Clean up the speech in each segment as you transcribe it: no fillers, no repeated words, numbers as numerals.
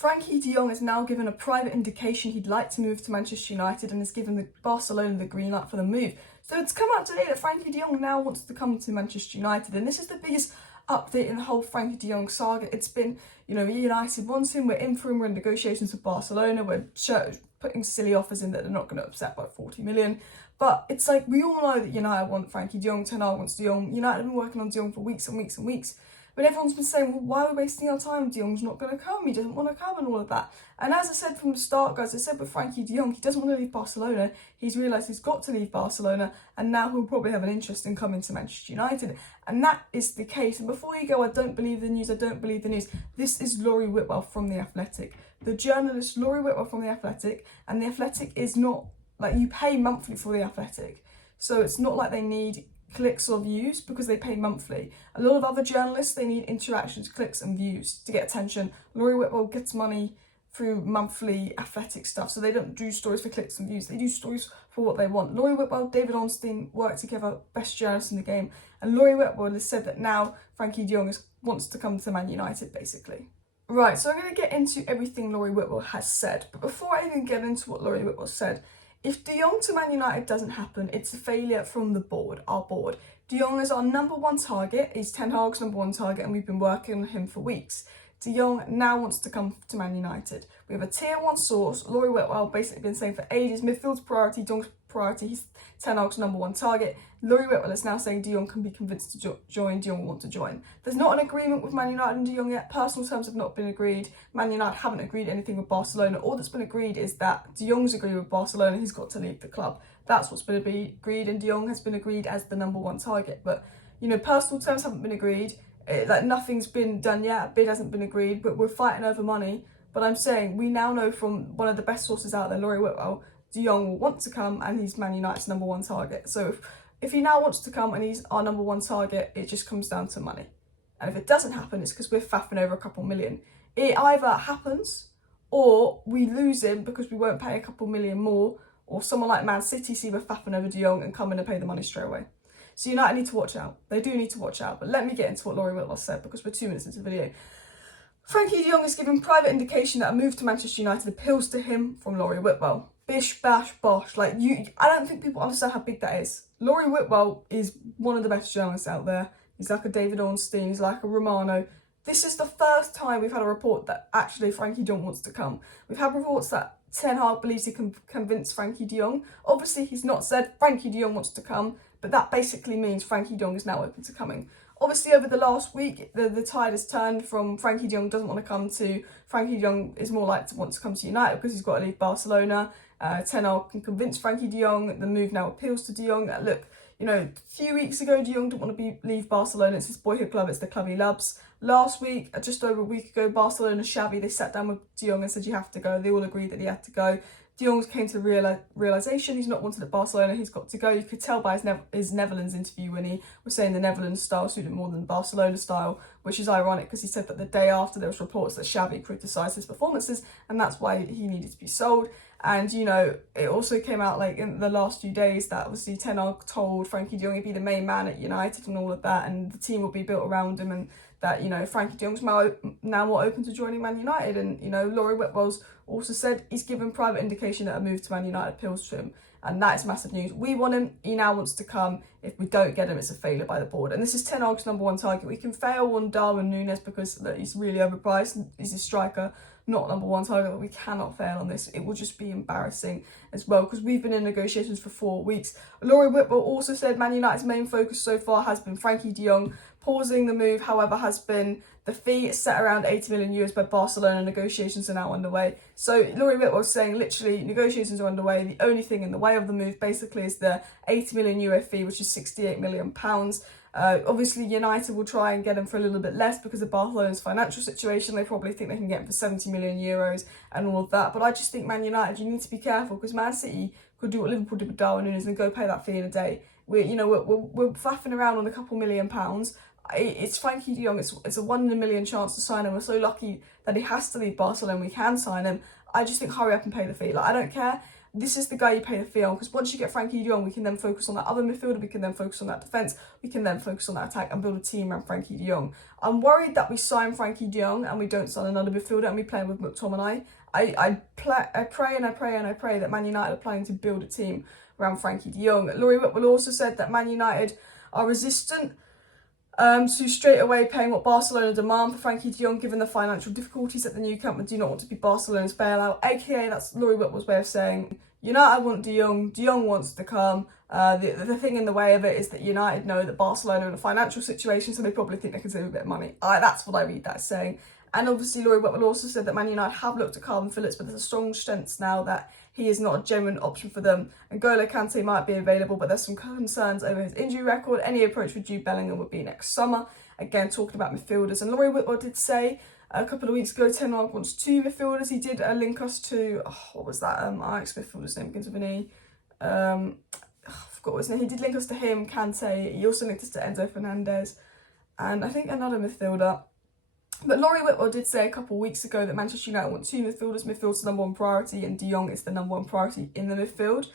Frenkie De Jong has now given a private indication he'd like to move to Manchester United and has given the Barcelona the green light for the move. So it's come out today that Frenkie De Jong now wants to come to Manchester United, and this is the biggest update in the whole Frenkie De Jong saga. It's been, United wants him, we're in for him, we're in negotiations with Barcelona, we're putting silly offers in that they're not going to upset by 40 million. But it's like, we all know that United want Frenkie De Jong, Ten Hag wants De Jong. United have been working on De Jong for weeks and weeks and weeks. But everyone's been saying, well, why are we wasting our time? De Jong's not going to come, he doesn't want to come and all of that. And as I said from the start, guys, I said with Frenkie De Jong, he doesn't want to leave Barcelona. He's realised he's got to leave Barcelona, and now he'll probably have an interest in coming to Manchester United. And that is the case. And before you go, I don't believe the news, this is Laurie Whitwell from The Athletic. The journalist Laurie Whitwell from The Athletic, and The Athletic is not, like, you pay monthly for The Athletic. So it's not like they need clicks or views because they pay monthly. A lot of other journalists, they need interactions, clicks and views to get attention. Laurie Whitwell gets money through monthly Athletic stuff, so they don't do stories for clicks and views, they do stories for what they want. Laurie Whitwell, David Ornstein work together, best journalists in the game, and Laurie Whitwell has said that now Frenkie De Jong wants to come to Man United, basically. Right, so I'm going to get into everything Laurie Whitwell has said, but before I even get into what Laurie Whitwell said, if De Jong to Man United doesn't happen, it's a failure from the board, our board. De Jong is our number one target, he's Ten Hag's number one target, and we've been working on him for weeks. De Jong now wants to come to Man United. We have a tier one source, Laurie Whitwell, basically been saying for ages, midfield's priority, De Jong's priority, he's Ten Hag's number one target. Laurie Whitwell is now saying De Jong can be convinced to join, De Jong want to join. There's not an agreement with Man United and De Jong yet, personal terms have not been agreed, Man United haven't agreed anything with Barcelona. All that's been agreed is that De Jong's agreed with Barcelona, he's got to leave the club. That's what's been agreed, and De Jong has been agreed as the number one target. But, personal terms haven't been agreed, nothing's been done yet, a bid hasn't been agreed, but we're fighting over money. But I'm saying, we now know from one of the best sources out there, Laurie Whitwell, De Jong will want to come and he's Man United's number one target. So if he now wants to come and he's our number one target, it just comes down to money. And if it doesn't happen, it's because we're faffing over a couple million. It either happens or we lose him because we won't pay a couple million more, or someone like Man City see we're faffing over De Jong and come in and pay the money straight away. So United need to watch out. They do need to watch out. But let me get into what Laurie Whitwell said because we're 2 minutes into the video. Frenkie De Jong has given private indication that a move to Manchester United appeals to him from Laurie Whitwell. Bish, bash, bosh. I don't think people understand how big that is. Laurie Whitwell is one of the best journalists out there. He's like a David Ornstein, he's like a Romano. This is the first time we've had a report that actually Frenkie De Jong wants to come. We've had reports that Ten Hag believes he can convince Frenkie De Jong. Obviously, he's not said Frenkie De Jong wants to come, but that basically means Frenkie De Jong is now open to coming. Obviously, over the last week, the tide has turned from Frenkie De Jong doesn't want to come to Frenkie De Jong is more likely to want to come to United because he's got to leave Barcelona. Ten Hag can convince Frenkie De Jong. The move now appeals to De Jong. Look, a few weeks ago, De Jong didn't want to leave Barcelona. It's his boyhood club. It's the club he loves. Last week, just over a week ago, Barcelona, Xavi, they sat down with De Jong and said, you have to go. They all agreed that he had to go. De Jong came to realisation he's not wanted at Barcelona, he's got to go. You could tell by his Netherlands interview when he was saying the Netherlands style suited more than Barcelona style, which is ironic because he said that the day after there was reports that Xavi criticised his performances and that's why he needed to be sold. And, it also came out in the last few days that obviously Ten Hag told Frenkie De Jong he'd be the main man at United and all of that, and the team will be built around him, and that, Frenkie De Jong's now more open to joining Man United. And, Laurie Whitwell's also said he's given private indication that a move to Man United appeals to him. And that is massive news. We want him. He now wants to come. If we don't get him, it's a failure by the board. And this is Ten Hag's number one target. We can fail on Darwin Nunez because he's really overpriced. He's a striker, not number one target, but we cannot fail on this. It will just be embarrassing as well because we've been in negotiations for 4 weeks. Laurie Whitwell also said Man United's main focus so far has been Frenkie De Jong. Pausing the move, however, has been the fee set around 80 million euros by Barcelona. Negotiations are now underway. So Laurie Whitwell is saying literally negotiations are underway. The only thing in the way of the move basically is the 80 million euro fee, which is 68 million pounds. Obviously, United will try and get him for a little bit less because of Barcelona's financial situation. They probably think they can get him for 70 million euros and all of that. But I just think Man United, you need to be careful because Man City could do what Liverpool did with Darwin Nunez and go pay that fee in a day. We're faffing around on a couple £1 million. It's Frenkie De Jong. It's a 1 in a million chance to sign him. We're so lucky that he has to leave Barcelona. We can sign him. I just think hurry up and pay the fee. I don't care. this is the guy you pay the fee on, because once you get Frenkie De Jong, we can then focus on that other midfielder, we can then focus on that defence, we can then focus on that attack and build a team around Frenkie De Jong. I'm worried that we sign Frenkie De Jong and we don't sign another midfielder and we play with McTominay. I pray that Man United are planning to build a team around Frenkie De Jong. Laurie Whitwell also said that Man United are resistant to straight away paying what Barcelona demand for Frenkie De Jong, given the financial difficulties at the new camp, and do not want to be Barcelona's bailout. AKA, that's Laurie Whitwell's way of saying United want De Jong wants to come. The thing in the way of it is that United know that Barcelona are in a financial situation, so they probably think they can save a bit of money. That's what I read that as saying. And obviously, Laurie Whitwell also said that Man United have looked at Calvin Phillips, but there's a strong sense now that he is not a genuine option for them. And N'Golo Kante might be available, but there's some concerns over his injury record. Any approach with Jude Bellingham would be next summer. Again, talking about midfielders. And Laurie Whitwell did say a couple of weeks ago, Ten Hag wants 2 midfielders. He did link us to, what was that? Ajax midfielder's name begins with an E. I forgot what his name. He did link us to him, Kante. He also linked us to Enzo Fernandez. And I think another midfielder. But Laurie Whitwell did say a couple of weeks ago that Manchester United want 2 midfielders. Midfield's the number 1 priority, and De Jong is the number 1 priority in the midfield.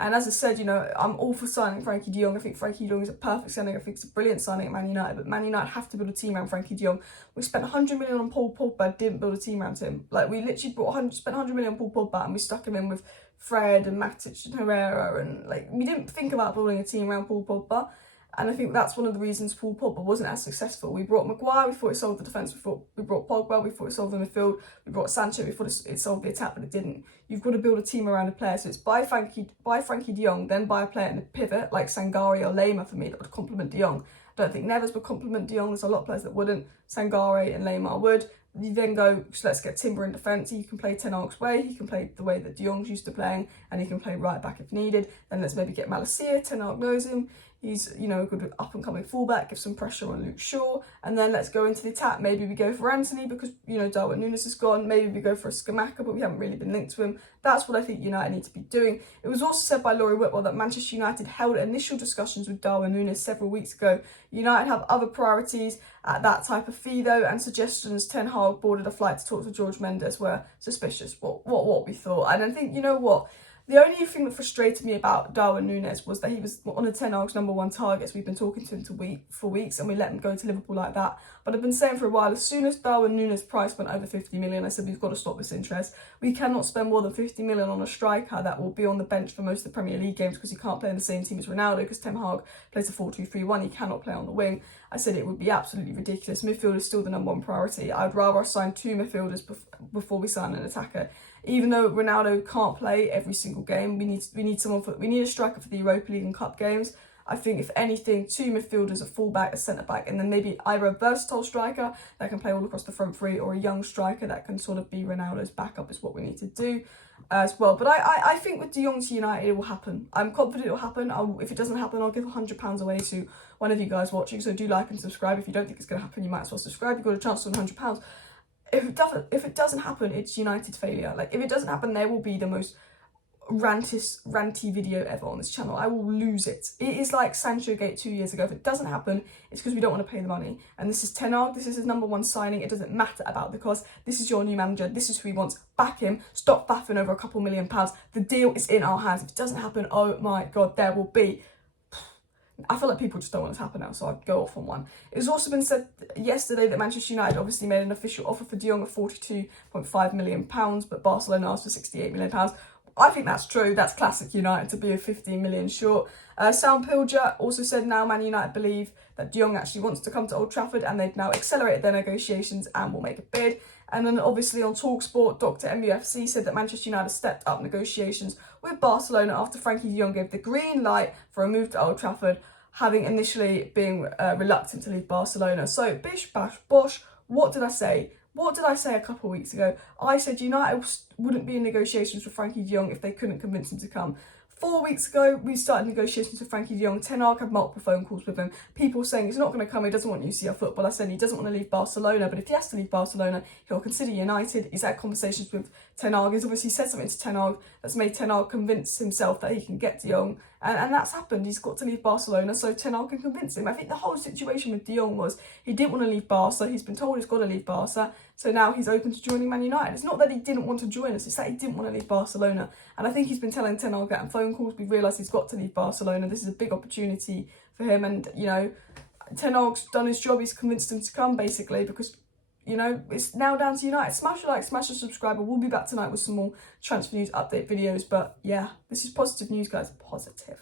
And as I said, I'm all for signing Frenkie De Jong. I think Frenkie De Jong is a perfect signing. I think it's a brilliant signing at Man United. But Man United have to build a team around Frenkie De Jong. We spent 100 million on Paul Pogba, didn't build a team around him. Like, we literally spent 100 million on Paul Pogba, and we stuck him in with Fred and Matic and Herrera. And, we didn't think about building a team around Paul Pogba. And I think that's one of the reasons Paul Pogba wasn't as successful. We brought Maguire, we thought it solved the defence. We brought Pogba, we thought it solved the midfield. We brought Sancho, we thought it solved the attack, but it didn't. You've got to build a team around a player. So it's buy Frenkie De Jong, then buy a player in the pivot, like Sangare or Lema for me, that would complement De Jong. I don't think Neves would complement De Jong. There's a lot of players that wouldn't. Sangare and Lema would. You then go, so let's get Timber in defence. He can play Ten Hag's way. He can play the way that De Jong's used to playing, and he can play right back if needed. Then let's maybe get Malacia. Ten Hag knows him. He's, a good up-and-coming fullback, give some pressure on Luke Shaw, and then let's go into the attack. Maybe we go for Anthony because, Darwin Nunez is gone. Maybe we go for a Scamacca, but we haven't really been linked to him. That's what I think United need to be doing. It was also said by Laurie Whitwell that Manchester United held initial discussions with Darwin Nunez several weeks ago. United have other priorities at that type of fee, though, and suggestions Ten Hag boarded a flight to talk to George Mendes were suspicious. What we thought. And I think, the only thing that frustrated me about Darwin Nunez was that he was one of Ten Hag's number 1 targets. We've been talking to him for weeks, and we let him go to Liverpool like that. But I've been saying for a while, as soon as Darwin Nunez' price went over 50 million, I said we've got to stop this interest. We cannot spend more than 50 million on a striker that will be on the bench for most of the Premier League games because he can't play in the same team as Ronaldo because Ten Hag plays a 4-2-3-1. He cannot play on the wing. I said it would be absolutely ridiculous. Midfield is still the number 1 priority. I'd rather sign 2 midfielders before we sign an attacker. Even though Ronaldo can't play every single game, we need a striker for the Europa League and Cup games. I think if anything, 2 midfielders, a fullback, a centre back, and then maybe either a versatile striker that can play all across the front 3, or a young striker that can sort of be Ronaldo's backup is what we need to do as well. But I think with De Jong to United, it will happen. I'm confident it will happen. If it doesn't happen, I'll give £100 away to one of you guys watching. So do like and subscribe. If you don't think it's going to happen, you might as well subscribe. You've got a chance to win £100. If it doesn't happen, it's United's failure. If it doesn't happen, there will be the most ranty video ever on this channel. I will lose it. It is like Sancho Gate 2 years ago. If it doesn't happen, it's because we don't want to pay the money. And this is Ten Hag. This is his number 1 signing. It doesn't matter about the cost. This is your new manager. This is who he wants. Back him. Stop faffing over a couple £1 million. The deal is in our hands. If it doesn't happen, oh my God, there will be. I feel like people just don't want it to happen now, so I'd go off on one. It was also been said yesterday that Manchester United obviously made an official offer for De Jong of £42.5 million, but Barcelona asked for £68 million. I think that's true. That's classic United to be a 15 million short. Sam Pilger also said now Man United believe that De Jong actually wants to come to Old Trafford, and they've now accelerated their negotiations and will make a bid. And then obviously on TalkSport, Dr. MUFC said that Manchester United stepped up negotiations with Barcelona after Frenkie De Jong gave the green light for a move to Old Trafford, having initially been reluctant to leave Barcelona. So bish, bash, bosh, what did I say? What did I say a couple of weeks ago? I said United wouldn't be in negotiations with Frenkie De Jong if they couldn't convince him to come. 4 weeks ago, we started negotiations with Frenkie De Jong. Ten Hag had multiple phone calls with him. People saying he's not going to come, he doesn't want UCL football. I said he doesn't want to leave Barcelona, but if he has to leave Barcelona, he'll consider United. He's had conversations with Ten Hag. He's obviously said something to Ten Hag that's made Ten Hag convince himself that he can get De Jong, And that's happened. He's got to leave Barcelona so Ten Hag can convince him. I think the whole situation with De Jong was he didn't want to leave Barca. He's been told he's got to leave Barca. So now he's open to joining Man United. It's not that he didn't want to join us. It's that he didn't want to leave Barcelona. And I think he's been telling Ten Hag that in phone calls. We realised he's got to leave Barcelona. This is a big opportunity for him. And, you know, Ten Hag's done his job. He's convinced him to come, basically, because, you know, it's now down to United. Smash a like, smash a subscribe. We'll be back tonight with some more transfer news update videos. But, yeah, this is positive news, guys. Positive.